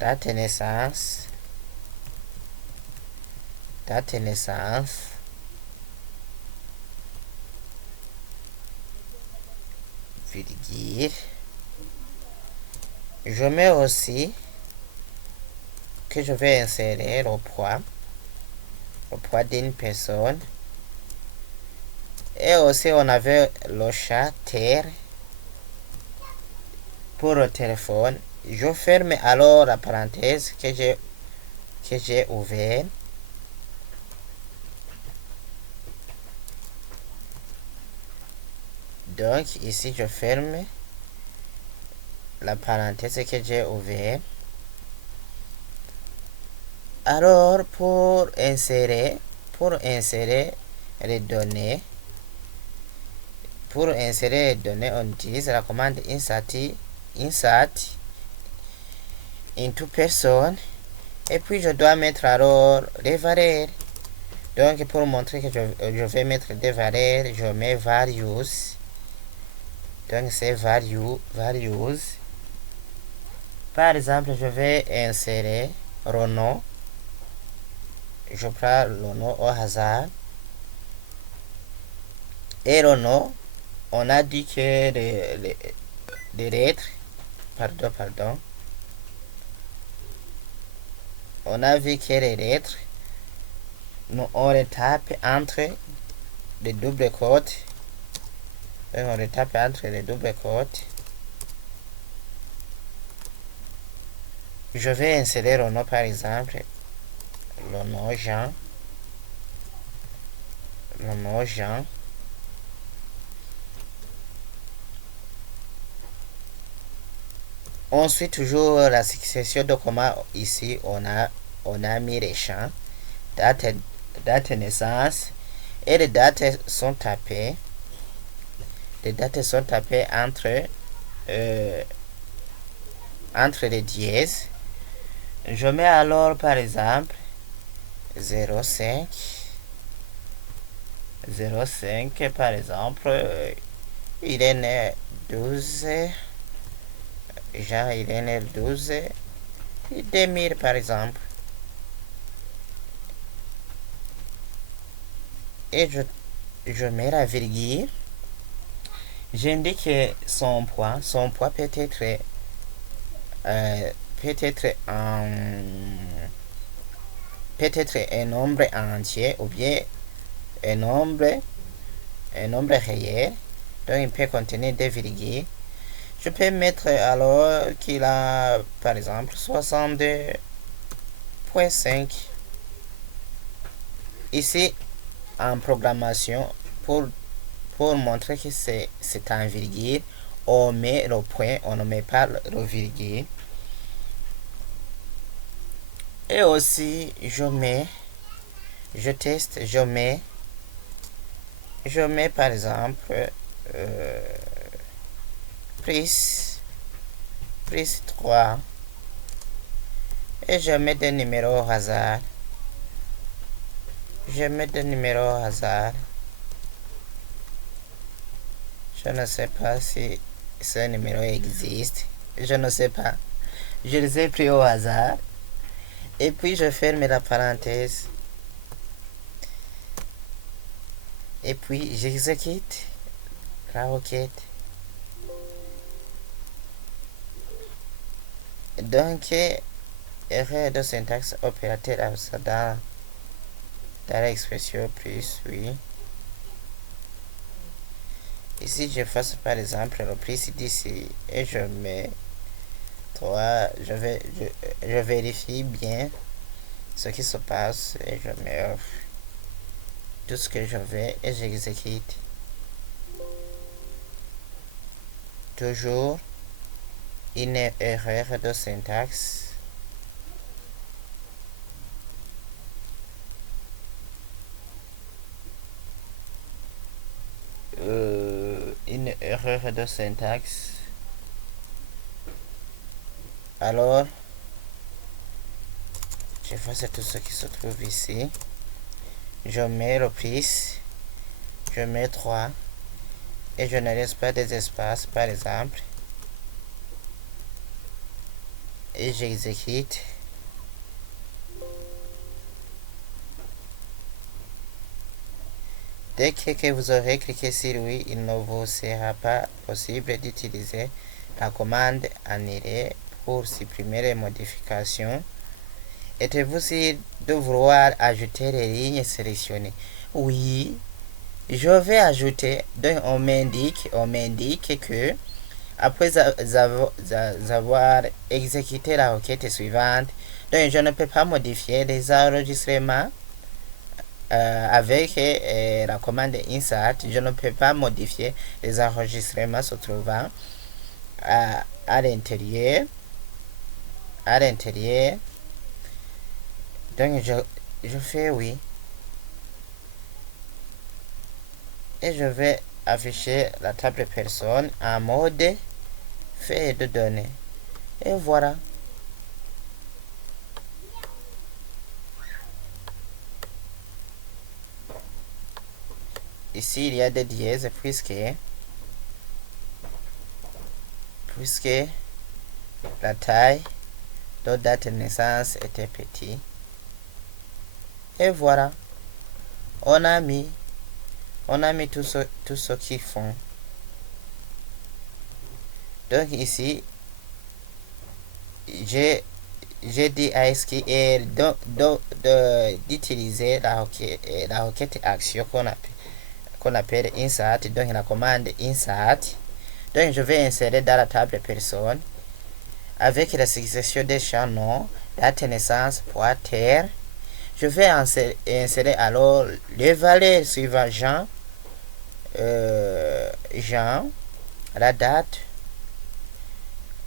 date naissance, virgule. Je mets aussi que je vais insérer le poids d'une personne. Et aussi on avait le chat terre pour le téléphone. Je ferme alors la parenthèse que j'ai ouverte. Donc ici je ferme la parenthèse que j'ai ouverte. Alors pour insérer les données, on utilise la commande insert into person, et puis je dois mettre alors les valeurs. Donc pour montrer que je vais mettre des valeurs, je mets values. Donc c'est values. Par exemple, je vais insérer Renault. Je prends le nom au hasard. Et Renault, on a dit que les lettres, pardon. On a vu que les lettres, on les tape entre les doubles côtes. On les tape entre les doubles côtes. Je vais insérer le nom, par exemple, le nom Jean. Ensuite, toujours la succession de commas. Ici, on a mis les champs, date naissance, et les dates sont tapées. Entre les dièses. Je mets alors par exemple 05 par exemple, il est né 12 Jean, il est né 12 2000 par exemple, et je mets la virgule. J'indique son poids peut être un nombre entier ou bien un nombre réel. Donc il peut contenir des virgules. Je peux mettre alors qu'il a par exemple 62,5. Ici en programmation, pour montrer que c'est un virgule, on met le point, on ne met pas le virgule. Et aussi je mets par exemple prise 3, et je mets des numéros au hasard. Je ne sais pas si ce numéro existe. Je ne sais pas. Je les ai pris au hasard. Et puis je ferme la parenthèse. Et puis j'exécute la requête. Donc, erreur de syntaxe opérateur dans l'expression plus, oui. Ici, je fasse par exemple le plus d'ici et je mets 3. Je vérifie bien ce qui se passe et je mets tout ce que je veux et j'exécute. Toujours une erreur de syntaxe. Une erreur de syntaxe. Alors, j'efface tout ce qui se trouve ici. Je mets le plus, je mets 3 et je ne laisse pas des espaces, par exemple. et j'exécute. Dès que vous aurez cliqué sur oui, il ne vous sera pas possible d'utiliser la commande annuler pour supprimer les modifications. Êtes-vous sûr de vouloir ajouter les lignes sélectionnées? Oui, je vais ajouter. Donc on m'indique que après avoir exécuté la requête suivante, donc je ne peux pas modifier les enregistrements avec la commande insert. Je ne peux pas modifier les enregistrements se trouvant à l'intérieur. Donc je fais oui. Et je vais afficher la table personne en mode fait de données. Et voilà. Ici, il y a des dièses puisque la taille de date de naissance était petite. Et voilà. On a mis tout ce qu'ils font. Donc ici, j'ai dit à SQL d'utiliser la requête action qu'on appelle insert, donc la commande insert. Donc je vais insérer dans la table personne avec la succession des champs nom, date de naissance, poids, terre. Je vais insérer alors les valeurs suivant Jean, la date.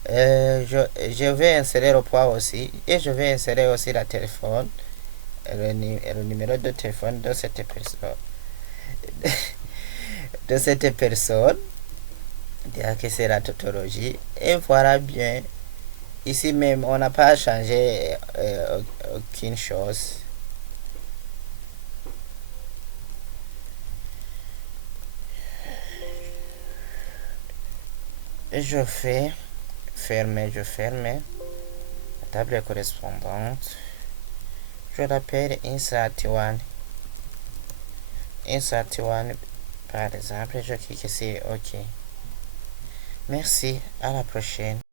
Je vais insérer le poids aussi et je vais insérer aussi la téléphone, le numéro de téléphone de cette personne. de cette personne. Dire que c'est la tautologie. Et voilà bien. Ici même, on n'a pas changé aucune chose. Et je fais fermer. La table correspondante. Je l'appelle insert one. Par exemple, je clique sur OK. Merci, à la prochaine.